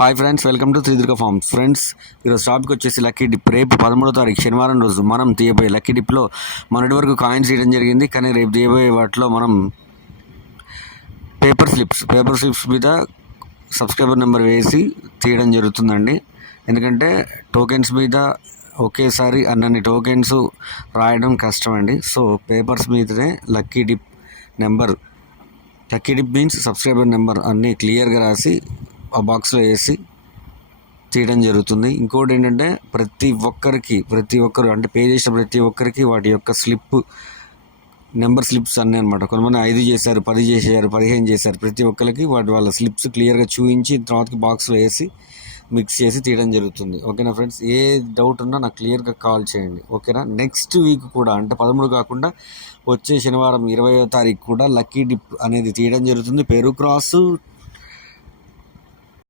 Hi friends, welcome to Tridurga farms. Friends, ఈరోజు topic వచ్చేసి lucky dip. రేపు 13వ తారీఖు శనివారం రోజు మనం తీయబోయే లక్కీ డిప్లో మొన్నటి వరకు కాయిన్స్ తీయడం జరిగింది. కానీ రేపు తీయబోయే వాటిలో మనం పేపర్ స్లిప్స్ మీద సబ్స్క్రైబర్ నెంబర్ వేసి తీయడం జరుగుతుందండి. ఎందుకంటే టోకెన్స్ మీద ఒకేసారి అన్నన్ని టోకెన్స్ రాయడం కష్టం అండి. సో పేపర్స్ మీదనే lucky dip means subscriber number అన్నీ క్లియర్గా రాసి ఆ బాక్స్లో వేసి తీయడం జరుగుతుంది. ఇంకోటి ఏంటంటే ప్రతి ఒక్కరు అంటే పే చేసిన ప్రతి ఒక్కరికి వాటి యొక్క స్లిప్స్ అన్నీ అనమాట. కొంతమంది 5 చేశారు, 10 చేశారు, 15 చేశారు. ప్రతి ఒక్కరికి వాళ్ళ స్లిప్స్ క్లియర్గా చూపించి తర్వాతకి బాక్స్లో వేసి మిక్స్ చేసి తీయడం జరుగుతుంది. ఓకేనా ఫ్రెండ్స్, ఏ డౌట్ ఉన్నా నాకు క్లియర్గా కాల్ చేయండి. ఓకేనా. నెక్స్ట్ వీక్ కూడా అంటే 13 కాకుండా వచ్చే శనివారం 20వ తారీఖు కూడా లక్కీ డిప్ అనేది తీయడం జరుగుతుంది. Peru cross